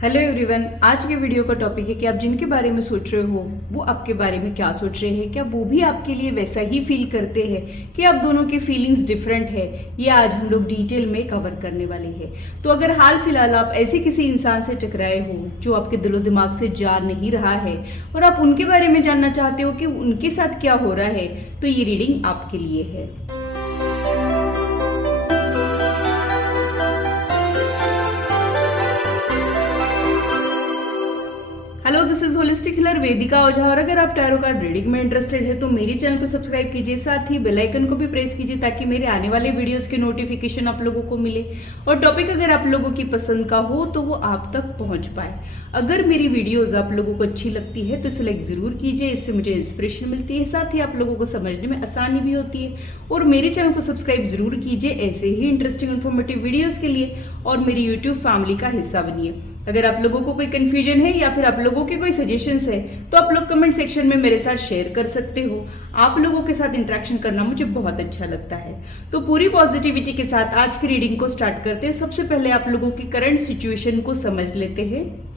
Hello everyone. आज के video का टॉपिक है कि आप जिनके बारे में सोच रहे हो वो आपके बारे में क्या सोच रहे हैं, क्या वो भी आपके लिए वैसा ही फील करते हैं कि आप दोनों के फीलिंग्स डिफरेंट है। ये आज हम लोग डिटेल में कवर करने वाले हैं। तो अगर हाल फिलहाल आप ऐसे किसी इंसान से टकराए हो जो आपके दिलो दिमाग से जा नहीं रहा है और आप उनके बारे में जानना चाहते हो कि उनके साथ क्या हो रहा है, तो ये रीडिंग आपके लिए है। Hello, this is holistic healer Vedika Ojha. और अगर आप टैरो कार्ड रीडिंग में इंटरेस्टेड है तो मेरे चैनल को सब्सक्राइब कीजिए, साथ ही बेल आइकन को भी प्रेस कीजिए ताकि मेरे आने वाले वीडियोस के नोटिफिकेशन आप लोगों को मिले और टॉपिक अगर आप लोगों की पसंद का हो तो वो आप तक पहुंच पाए। अगर मेरी वीडियोज आप लोगों को अच्छी लगती है तो इसे लाइक जरूर कीजिए, इससे मुझे इंस्पिरेशन मिलती है, साथ ही आप लोगों को समझने में आसानी भी होती है। और मेरे चैनल को सब्सक्राइब जरूर कीजिए ऐसे ही इंटरेस्टिंग इन्फॉर्मेटिव वीडियोज के लिए और मेरी यूट्यूब फैमिली का हिस्सा बनिए। अगर आप लोगों को कोई कंफ्यूजन है या फिर आप लोगों के कोई सजेशंस है तो आप लोग कमेंट सेक्शन में मेरे साथ शेयर कर सकते हो। आप लोगों के साथ इंटरेक्शन करना मुझे बहुत अच्छा लगता है। तो पूरी पॉजिटिविटी के साथ आज की रीडिंग को स्टार्ट करते हैं। सबसे पहले आप लोगों की करंट सिचुएशन को समझ लेते हैं।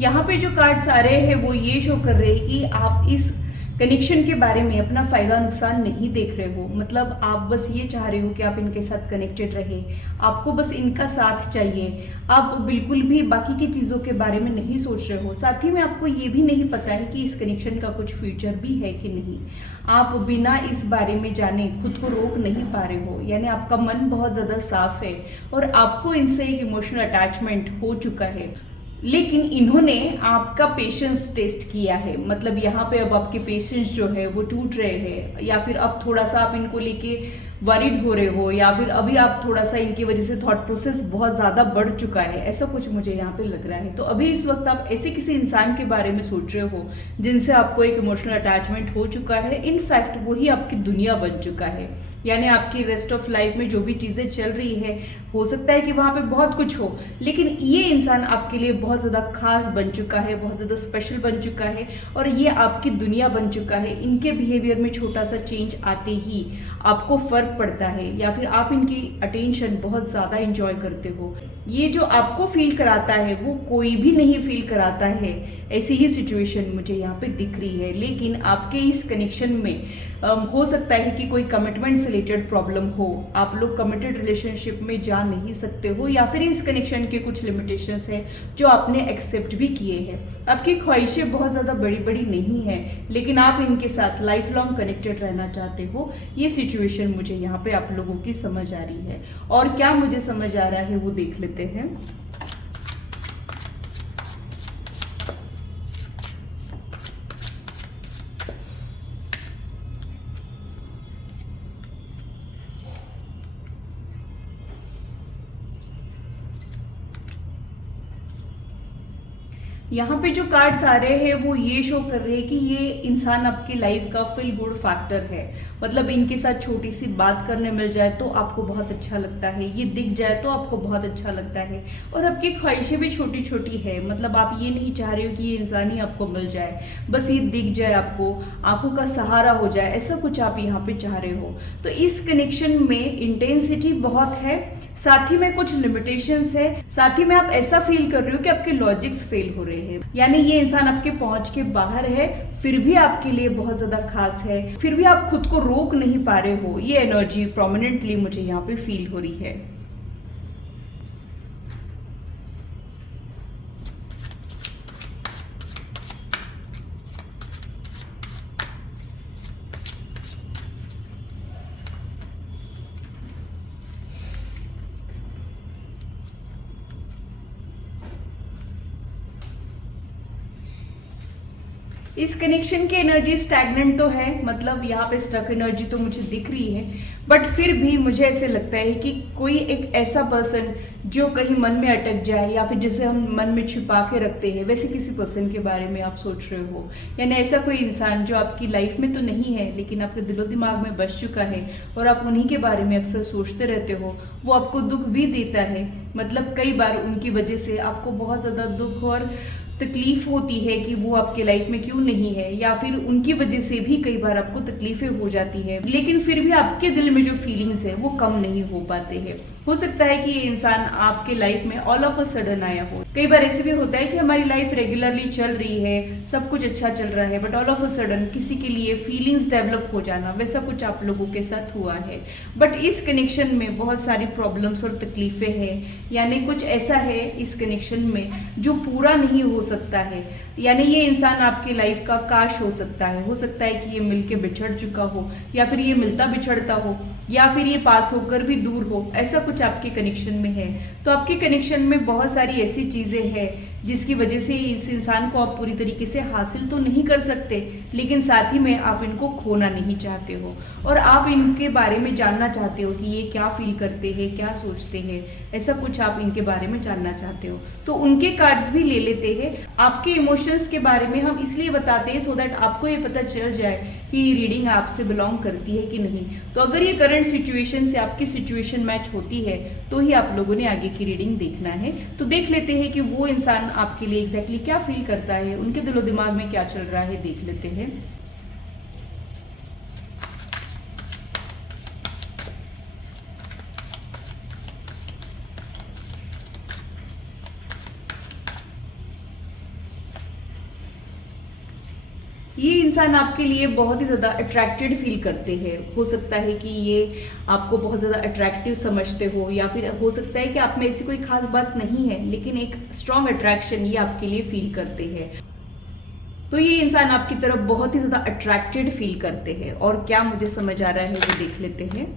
यहाँ पे जो कार्ड्स आ रहे हैं वो ये शो कर रहे हैं कि आप इस कनेक्शन के बारे में अपना फायदा नुकसान नहीं देख रहे हो। मतलब आप बस ये चाह रहे हो कि आप इनके साथ कनेक्टेड रहे, आपको बस इनका साथ चाहिए। आप बिल्कुल भी बाकी की चीज़ों के बारे में नहीं सोच रहे हो। साथ ही में आपको ये भी नहीं पता है कि इस कनेक्शन का कुछ फ्यूचर भी है कि नहीं। आप बिना इस बारे में जाने खुद को रोक नहीं पा रहे हो, यानी आपका मन बहुत ज़्यादा साफ है और आपको इनसे एक इमोशनल अटैचमेंट हो चुका है। लेकिन इन्होंने आपका पेशेंस टेस्ट किया है। मतलब यहाँ पे अब आपके पेशेंस जो है वो टूट रहे हैं, या फिर अब थोड़ा सा आप इनको लेके वरीड हो रहे हो, या फिर अभी आप थोड़ा सा इनकी वजह से थॉट प्रोसेस बहुत ज़्यादा बढ़ चुका है, ऐसा कुछ मुझे यहाँ पे लग रहा है। तो अभी इस वक्त आप ऐसे किसी इंसान के बारे में सोच रहे हो जिनसे आपको एक इमोशनल अटैचमेंट हो चुका है। इनफैक्ट वही आपकी दुनिया बन चुका है, यानी आपकी रेस्ट ऑफ लाइफ में जो भी चीज़ें चल रही है, हो सकता है कि वहाँ पे बहुत कुछ हो, लेकिन ये इंसान आपके लिए बहुत ज़्यादा खास बन चुका है, बहुत ज़्यादा स्पेशल बन चुका है और ये आपकी दुनिया बन चुका है। इनके बिहेवियर में छोटा सा चेंज आते ही आपको फर्क पड़ता है, या फिर आप इनकी अटेंशन बहुत ज़्यादा इंजॉय करते हो। ये जो आपको फील कराता है वो कोई भी नहीं फील कराता है। ऐसी ही सिचुएशन मुझे यहाँ पे दिख रही है। लेकिन आपके इस कनेक्शन में हो सकता है कि कोई कमिटमेंट से रिलेटेड प्रॉब्लम हो, आप लोग कमिटेड रिलेशनशिप में जा नहीं सकते हो, या फिर इस कनेक्शन के कुछ लिमिटेशंस हैं जो आपने एक्सेप्ट भी किए हैं। आपकी ख्वाहिशें बहुत ज़्यादा बड़ी बड़ी नहीं हैं, लेकिन आप इनके साथ लाइफ लॉन्ग कनेक्टेड रहना चाहते हो। ये सिचुएशन मुझे यहाँ पे आप लोगों की समझ आ रही है। और क्या मुझे समझ आ रहा है वो देख लेते हैं। यहाँ पे जो कार्ड्स आ रहे हैं वो ये शो कर रहे हैं कि ये इंसान आपकी लाइफ का फील गुड फैक्टर है। मतलब इनके साथ छोटी सी बात करने मिल जाए तो आपको बहुत अच्छा लगता है, ये दिख जाए तो आपको बहुत अच्छा लगता है। और आपकी ख्वाहिशें भी छोटी छोटी है। मतलब आप ये नहीं चाह रहे हो कि ये इंसान ही आपको मिल जाए, बस ये दिख जाए, आपको आंखों का सहारा हो जाए, ऐसा कुछ आप यहाँ पे चाह रहे हो। तो इस कनेक्शन में इंटेंसिटी बहुत है, साथ ही में कुछ लिमिटेशंस है, साथ ही में आप ऐसा फील कर रहे हो कि आपके लॉजिक्स फेल हो रहे हैं। यानी ये इंसान आपके पहुंच के बाहर है, फिर भी आपके लिए बहुत ज्यादा खास है, फिर भी आप खुद को रोक नहीं पा रहे हो। ये एनर्जी प्रोमिनेंटली मुझे यहाँ पे फील हो रही है। इस कनेक्शन की एनर्जी स्टैग्नेंट तो है, मतलब यहाँ पे स्टक एनर्जी तो मुझे दिख रही है, बट फिर भी मुझे ऐसे लगता है कि कोई एक ऐसा पर्सन जो कहीं मन में अटक जाए, या फिर जिसे हम मन में छिपा के रखते हैं, वैसे किसी पर्सन के बारे में आप सोच रहे हो। यानी ऐसा कोई इंसान जो आपकी लाइफ में तो नहीं है लेकिन आपके दिलो दिमाग में बस चुका है और आप उन्हीं के बारे में अक्सर सोचते रहते हो। वो आपको दुख भी देता है, मतलब कई बार उनकी वजह से आपको बहुत ज़्यादा दुख और तकलीफ होती है कि वो आपके लाइफ में क्यों नहीं है, या फिर उनकी वजह से भी कई बार आपको तकलीफें हो जाती है, लेकिन फिर भी आपके दिल में जो फीलिंग्स है वो कम नहीं हो पाते हैं। हो सकता है कि ये इंसान आपके लाइफ में ऑल ऑफ अ सडन आया हो। कई बार ऐसे भी होता है कि हमारी लाइफ रेगुलरली चल रही है, सब कुछ अच्छा चल रहा है, but all of a sudden किसी के लिए फीलिंग्स डेवलप हो जाना, वैसा कुछ आप लोगों के साथ हुआ है। बट इस कनेक्शन में बहुत सारी प्रॉब्लम्स और तकलीफें हैं, यानी कुछ ऐसा है इस कनेक्शन में जो पूरा नहीं हो सकता है। यानी ये इंसान आपकी लाइफ का काश हो सकता है कि ये मिलके बिछड़ चुका हो, या फिर ये मिलता बिछड़ता हो, या फिर ये पास होकर भी दूर हो, ऐसा कुछ आपके कनेक्शन में है। तो आपके कनेक्शन में बहुत सारी ऐसी चीजें हैं जिसकी वजह से इस इंसान को आप पूरी तरीके से हासिल तो नहीं कर सकते, लेकिन साथ ही में आप इनको खोना नहीं चाहते हो, और आप इनके बारे में जानना चाहते हो कि ये क्या फील करते हैं, क्या सोचते हैं, ऐसा कुछ आप इनके बारे में जानना चाहते हो। तो उनके कार्ड्स भी ले लेते हैं। आपके इमोशंस के बारे में हम इसलिए बताते हैं सो दैट आपको ये पता चल जाए कि ये रीडिंग आपसे बिलोंग करती है कि नहीं। तो अगर ये करंट सिचुएशन से आपकी सिचुएशन मैच होती है तो ही आप लोगों ने आगे की रीडिंग देखना है। तो देख लेते हैं कि वो इंसान आपके लिए एग्जैक्टली क्या फील करता है, उनके दिलो दिमाग में क्या चल रहा है, देख लेते हैं। ये इंसान आपके लिए बहुत ही ज़्यादा अट्रैक्टेड फील करते हैं। हो सकता है कि ये आपको बहुत ज़्यादा अट्रैक्टिव समझते हो, या फिर हो सकता है कि आप में ऐसी कोई खास बात नहीं है लेकिन एक स्ट्रॉन्ग अट्रैक्शन ये आपके लिए फील करते हैं। तो ये इंसान आपकी तरफ बहुत ही ज़्यादा अट्रैक्टेड फील करते हैं, और क्या मुझे समझ आ रहा है वो देख लेते हैं।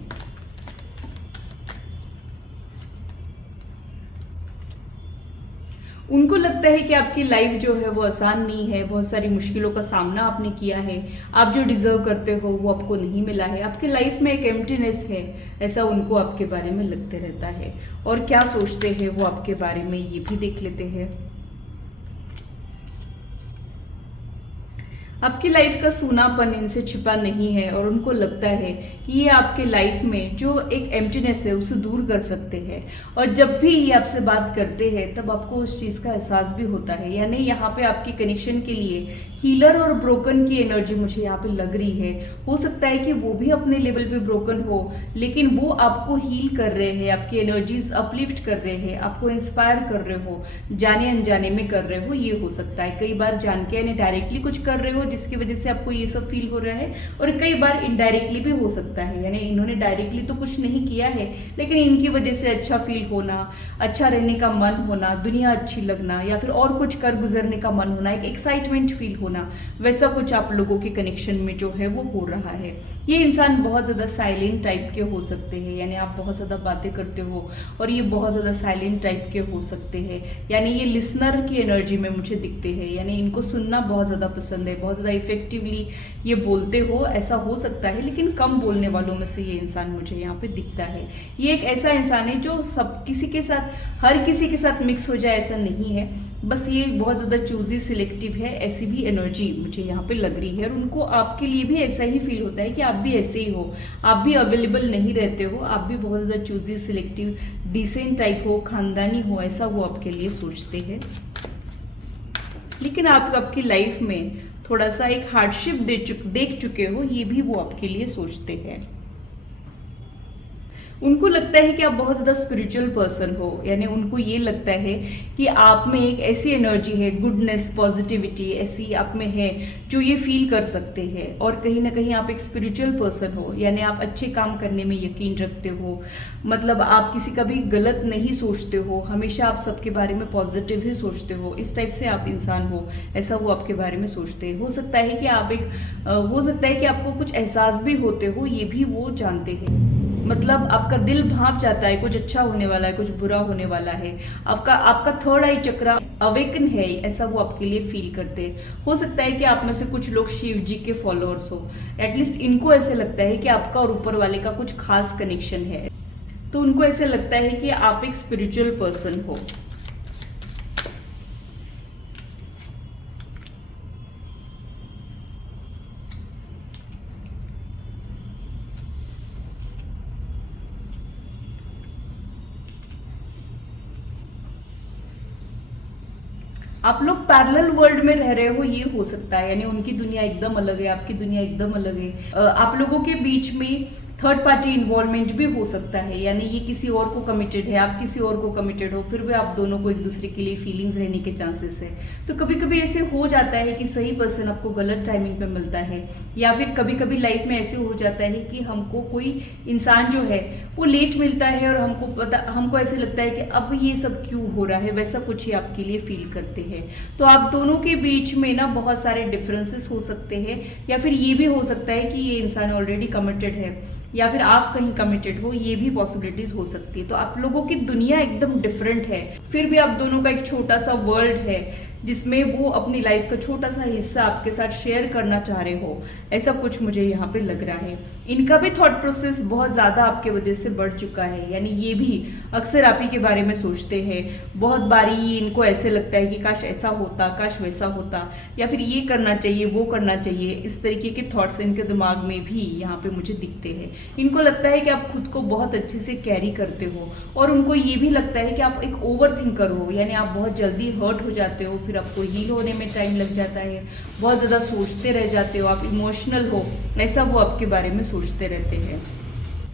उनको लगता है कि आपकी लाइफ जो है वो आसान नहीं है, बहुत सारी मुश्किलों का सामना आपने किया है, आप जो डिजर्व करते हो वो आपको नहीं मिला है, आपके लाइफ में एक एम्प्टीनेस है, ऐसा उनको आपके बारे में लगते रहता है। और क्या सोचते हैं वो आपके बारे में ये भी देख लेते हैं। आपकी लाइफ का सूनापन इनसे छिपा नहीं है, और उनको लगता है कि ये आपके लाइफ में जो एक एम्प्टीनेस है उसे दूर कर सकते हैं। और जब भी ये आपसे बात करते हैं तब आपको उस चीज़ का एहसास भी होता है। यानी यहाँ पे आपकी कनेक्शन के लिए हीलर और ब्रोकन की एनर्जी मुझे यहाँ पे लग रही है। हो सकता है कि वो भी अपने लेवल पे ब्रोकन हो, लेकिन वो आपको हील कर रहे हैं, आपकी एनर्जीज अपलिफ्ट कर रहे हैं, आपको इंस्पायर कर रहे हो, जाने अनजाने में कर रहे हो। ये हो सकता है कई बार जान के यानी डायरेक्टली कुछ कर रहे हो जिसकी वजह से आपको ये सब फील हो रहा है, और कई बार इनडायरेक्टली भी हो सकता है, यानी इन्होंने डायरेक्टली तो कुछ नहीं किया है लेकिन इनकी वजह से अच्छा फील होना, अच्छा रहने का मन होना, दुनिया अच्छी लगना, या फिर और कुछ कर गुजरने का मन होना, एक एक्साइटमेंट फील होना, वैसा कुछ आप लोगों के कनेक्शन में जो है वो हो रहा है। ये इंसान बहुत ज़्यादा साइलेंट टाइप के हो सकते हैं, यानी आप बहुत ज़्यादा बातें करते हो और ये बहुत ज़्यादा साइलेंट टाइप के हो सकते हैं, यानी ये लिसनर की एनर्जी में मुझे दिखते हैं, यानी इनको सुनना बहुत ज़्यादा पसंद है, बहुत ज़्यादा इफेक्टिवली ये बोलते हो, ऐसा हो सकता है, लेकिन कम बोलने वालों में से ये इंसान मुझे यहाँ पे दिखता है। ये एक ऐसा इंसान है जो सब किसी के साथ, हर किसी के साथ मिक्स हो जाए ऐसा नहीं है, बस ये बहुत ज़्यादा चूजी सिलेक्टिव है, ऐसी भी एनर्जी मुझे यहाँ पे लग रही है। और उनको आपके लिए भी ऐसा ही फील होता है कि आप भी ऐसे ही हो, आप भी अवेलेबल नहीं रहते हो, आप भी बहुत ज़्यादा चूजी सिलेक्टिव डिसेंट टाइप हो, खानदानी हो, ऐसा वो आपके लिए सोचते हैं। लेकिन आप आपकी लाइफ में थोड़ा सा एक हार्डशिप देख चुके हो, ये भी वो आपके लिए सोचते हैं। उनको लगता है कि आप बहुत ज़्यादा स्पिरिचुअल पर्सन हो, यानी उनको ये लगता है कि आप में एक ऐसी एनर्जी है, गुडनेस, पॉजिटिविटी ऐसी आप में है जो ये फील कर सकते हैं। और कहीं ना कहीं आप एक स्पिरिचुअल पर्सन हो, यानी आप अच्छे काम करने में यकीन रखते हो, मतलब आप किसी का भी गलत नहीं सोचते हो, हमेशा आप सबके बारे में पॉजिटिव ही सोचते हो, इस टाइप से आप इंसान हो, ऐसा वो आपके बारे में सोचते हैं। हो सकता है कि आप हो सकता है कि आपको कुछ एहसास भी होते हो, ये भी वो जानते हैं, मतलब आपका दिल भांप जाता है कुछ अच्छा होने वाला है, कुछ बुरा होने वाला है। आपका थर्ड आई चक्रा अवेकन है, ऐसा वो आपके लिए फील करते हैं। हो सकता है कि आप में से कुछ लोग शिव जी के फॉलोअर्स हो, एटलीस्ट इनको ऐसे लगता है कि आपका और ऊपर वाले का कुछ खास कनेक्शन है, तो उनको ऐसे लगता है कि आप एक स्पिरिचुअल पर्सन हो। आप लोग पैरेलल वर्ल्ड में रह रहे हो, ये हो सकता है, यानी उनकी दुनिया एकदम अलग है, आपकी दुनिया एकदम अलग है। आप लोगों के बीच में थर्ड पार्टी इन्वॉल्वमेंट भी हो सकता है, यानी ये किसी और को कमिटेड है, आप किसी और को कमिटेड हो, फिर भी आप दोनों को एक दूसरे के लिए फीलिंग्स रहने के चांसेस है। तो कभी कभी ऐसे हो जाता है कि सही पर्सन आपको गलत टाइमिंग पे मिलता है, या फिर कभी कभी लाइफ में ऐसे हो जाता है कि हमको कोई इंसान जो है वो लेट मिलता है और हमको ऐसे लगता है कि अब ये सब क्यों हो रहा है, वैसा कुछ ही आपके लिए फील करते हैं। तो आप दोनों के बीच में ना बहुत सारे डिफरेंसेस हो सकते हैं, या फिर ये भी हो सकता है कि ये इंसान ऑलरेडी कमिटेड है, या फिर आप कहीं कमिटेड हो, ये भी पॉसिबिलिटीज हो सकती है। तो आप लोगों की दुनिया एकदम डिफरेंट है, फिर भी आप दोनों का एक छोटा सा वर्ल्ड है जिसमें वो अपनी लाइफ का छोटा सा हिस्सा आपके साथ शेयर करना चाह रहे हो, ऐसा कुछ मुझे यहाँ पे लग रहा है। इनका भी थॉट प्रोसेस बहुत ज़्यादा आपके वजह से बढ़ चुका है, यानी ये भी अक्सर आप ही के बारे में सोचते हैं। बहुत बारी इनको ऐसे लगता है कि काश ऐसा होता, काश वैसा होता, या फिर ये करना चाहिए, वो करना चाहिए, इस तरीके के थॉट्स इनके दिमाग में भी यहाँ पे मुझे दिखते हैं। इनको लगता है कि आप खुद को बहुत अच्छे से कैरी करते हो, और उनको ये भी लगता है कि आप एक ओवर थिंकर हो, यानी आप बहुत जल्दी हर्ट हो जाते हो, फिर आपको हील होने में टाइम लग जाता है, बहुत ज़्यादा सोचते रह जाते हो, आप इमोशनल हो, ऐसा वो आपके बारे में सोचते रहते हैं।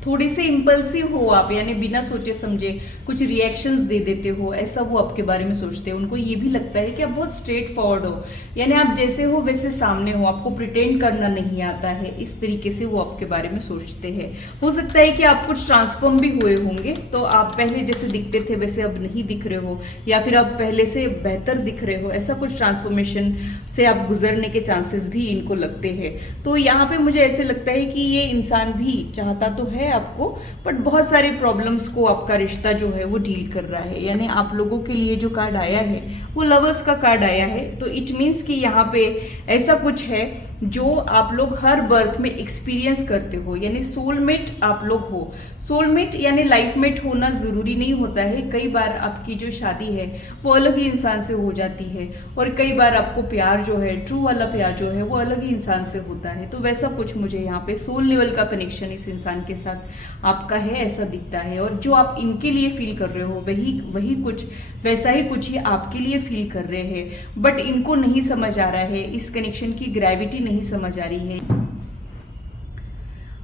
थोड़े से इम्पल्सिव हो आप, यानी बिना सोचे समझे कुछ रिएक्शंस दे देते हो, ऐसा वो आपके बारे में सोचते हैं। उनको ये भी लगता है कि आप बहुत स्ट्रेट फॉरवर्ड हो, यानी आप जैसे हो वैसे सामने हो, आपको प्रिटेंड करना नहीं आता है, इस तरीके से वो आपके बारे में सोचते हैं। हो सकता है कि आप कुछ ट्रांसफॉर्म भी हुए होंगे, तो आप पहले जैसे दिखते थे वैसे अब नहीं दिख रहे हो, या फिर आप पहले से बेहतर दिख रहे हो, ऐसा कुछ ट्रांसफॉर्मेशन से आप गुजरने के चांसेस भी इनको लगते हैं। तो यहाँ पे मुझे ऐसे लगता है कि ये इंसान भी चाहता तो है आपको, बट बहुत सारे प्रॉब्लम्स को आपका रिश्ता जो है वो डील कर रहा है। यानी आप लोगों के लिए जो कार्ड आया है वो लवर्स का कार्ड आया है, तो इट मीन्स कि यहाँ पे ऐसा कुछ है जो आप लोग हर बर्थ में एक्सपीरियंस करते हो, यानी सोलमेट आप लोग हो। सोलमेट यानी लाइफमेट होना ज़रूरी नहीं होता है, कई बार आपकी जो शादी है वो अलग ही इंसान से हो जाती है, और कई बार आपको प्यार जो है, ट्रू वाला प्यार जो है वो अलग ही इंसान से होता है। तो वैसा कुछ मुझे यहाँ पे सोल लेवल का कनेक्शन इस इंसान के साथ आपका है, ऐसा दिखता है। और जो आप इनके लिए फील कर रहे हो वही कुछ वैसा ही कुछ ही आपके लिए फील कर रहे हैं, बट इनको नहीं समझ आ रहा है, इस कनेक्शन की ग्रेविटी नहीं समझ आ रही है।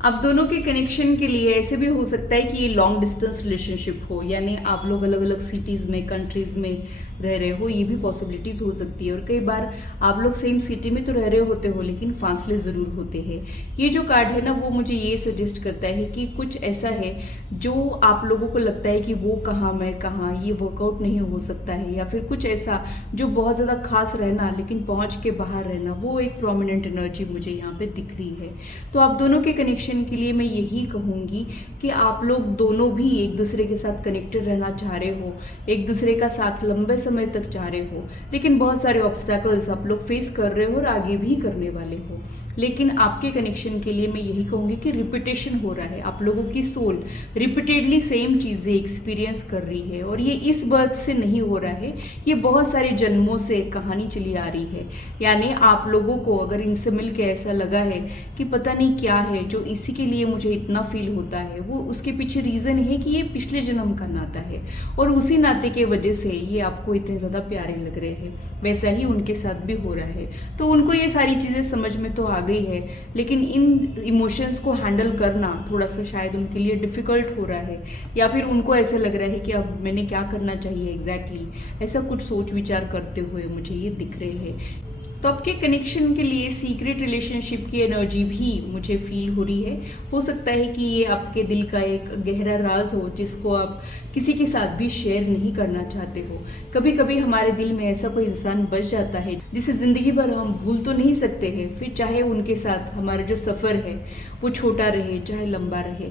आप दोनों के कनेक्शन के लिए ऐसे भी हो सकता है कि ये लॉन्ग डिस्टेंस रिलेशनशिप हो, यानी आप लोग अलग अलग सिटीज़ में, कंट्रीज़ में रह रहे हो, ये भी पॉसिबिलिटीज़ हो सकती है। और कई बार आप लोग सेम सिटी में तो रह रहे होते हो, लेकिन फासले ज़रूर होते हैं। ये जो कार्ड है ना, वो मुझे ये सजेस्ट करता है कि कुछ ऐसा है जो आप लोगों को लगता है कि वो कहाँ मैं कहाँ, ये वर्कआउट नहीं हो सकता है, या फिर कुछ ऐसा जो बहुत ज़्यादा खास रहना लेकिन पहुँच के बाहर रहना, वो एक प्रोमिनेंट एनर्जी मुझे यहाँ पे दिख रही है। तो आप दोनों के कनेक्शन के लिए मैं यही कहूंगी कि आप लोग दोनों भी एक दूसरे के साथ कनेक्टेड रहना चाह रहे हो, एक दूसरे का साथ लंबे समय तक चाह रहे हो, लेकिन बहुत सारे ऑब्स्टैकल्स आप लोग फेस कर रहे हो और आगे भी करने वाले हो। लेकिन आपके कनेक्शन के लिए मैं यही कहूंगी कि रिपीटेशन हो रहा है, आप लोगों की सोल रिपीटेडली सेम चीज़ें एक्सपीरियंस कर रही है, और ये इस बर्थ से नहीं हो रहा है, ये बहुत सारे जन्मों से कहानी चली आ रही है। यानी आप लोगों को अगर इनसे मिल के ऐसा लगा है कि पता नहीं क्या है जो इसी के लिए मुझे इतना फील होता है, वो उसके पीछे रीज़न है कि ये पिछले जन्म का नाता है, और उसी नाते के वजह से ये आपको इतने ज़्यादा प्यारे लग रहे हैं। वैसा ही उनके साथ भी हो रहा है, तो उनको ये सारी चीज़ें समझ में तो आ गई है, लेकिन इन इमोशंस को हैंडल करना थोड़ा सा शायद उनके लिए डिफ़िकल्ट हो रहा है, या फिर उनको ऐसे लग रहा है कि अब मैंने क्या करना चाहिए एग्जैक्टली, ऐसा कुछ सोच विचार करते हुए मुझे ये दिख रहे हैं। तो आपके कनेक्शन के लिए सीक्रेट रिलेशनशिप की एनर्जी भी मुझे फील हो रही है। हो सकता है कि ये आपके दिल का एक गहरा राज हो जिसको आप किसी के साथ भी शेयर नहीं करना चाहते हो। कभी कभी हमारे दिल में ऐसा कोई इंसान बच जाता है जिसे ज़िंदगी भर हम भूल तो नहीं सकते हैं, फिर चाहे उनके साथ हमारा जो सफ़र है वो छोटा रहे चाहे लंबा रहे।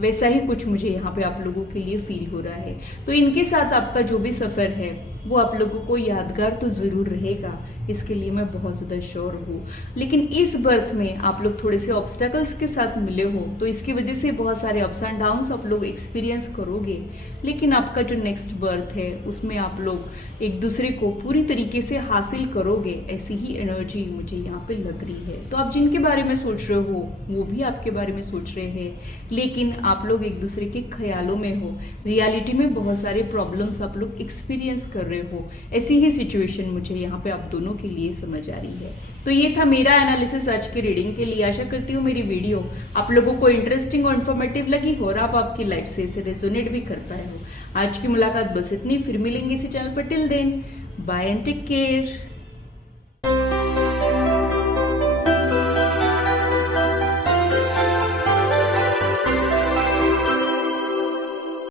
वैसा ही कुछ मुझे यहाँ पे आप लोगों के लिए फील हो रहा है। तो इनके साथ आपका जो भी सफ़र है वो आप लोगों को यादगार तो ज़रूर रहेगा, इसके लिए मैं बहुत ज़्यादा श्योर हूँ। लेकिन इस बर्थ में आप लोग थोड़े से ऑब्स्टेकल्स के साथ मिले हो, तो इसकी वजह से बहुत सारे अप्स एंड डाउन्स आप लोग एक्सपीरियंस करोगे। लेकिन आपका जो नेक्स्ट बर्थ है उसमें आप लोग एक दूसरे को पूरी तरीके से हासिल करोगे, ऐसी ही एनर्जी मुझे यहाँ पे लग रही है। तो आप जिनके बारे में सोच रहे हो वो भी आपके बारे में सोच रहे हैं, लेकिन आप लोग एक दूसरे के ख्यालों में हो। रियलिटी में बहुत सारे प्रॉब्लम्स आप लोग एक्सपीरियंस कर रहे हो, ऐसी ही सिचुएशन मुझे यहाँ पे आप दोनों के लिए समझ आ रही है। तो ये था मेरा एनालिसिस आज की रीडिंग के लिए। आशा करती हूँ मेरी वीडियो आप लोगों को इंटरेस्टिंग और इन्फॉर्मेटिव लगी हो और आप आपकी लाइफ से इसे रेजोनेट भी कर पाए हो। आज की मुलाकात बस इतनी, फिर मिलेंगे इसी चैनल पर। Till then bye and take care.